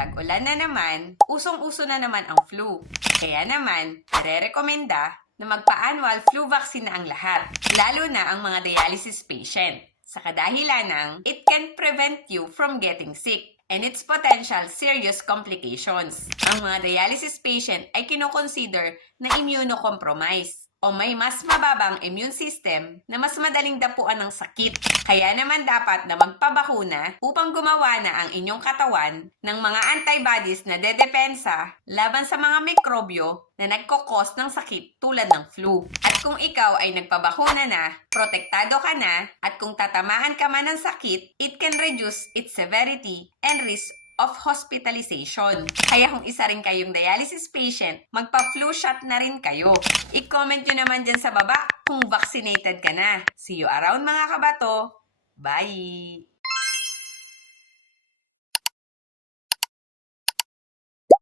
tag-ulan na naman, usong-uso na naman ang flu. Kaya naman, nare-rekomenda na magpa-annual flu vaccine na ang lahat, lalo na ang mga dialysis patient, sa kadahilan ng it can prevent you from getting sick and its potential serious complications. Ang mga dialysis patient ay kinoconsider na immunocompromised o may mas mababang immune system na mas madaling dapuan ng sakit. Kaya naman dapat na magpabakuna upang gumawa na ang inyong katawan ng mga antibodies na dedepensa laban sa mga mikrobyo na nagkokos ng sakit tulad ng flu. At kung ikaw ay nagpabakuna na, protektado ka na, at kung tatamaan ka man ng sakit, it can reduce its severity and risk of hospitalization. Kaya kung isa rin kayong dialysis patient, magpa-flu shot na rin kayo. I-comment nyo naman dyan sa baba kung vaccinated ka na. See you around mga kabato. Bye!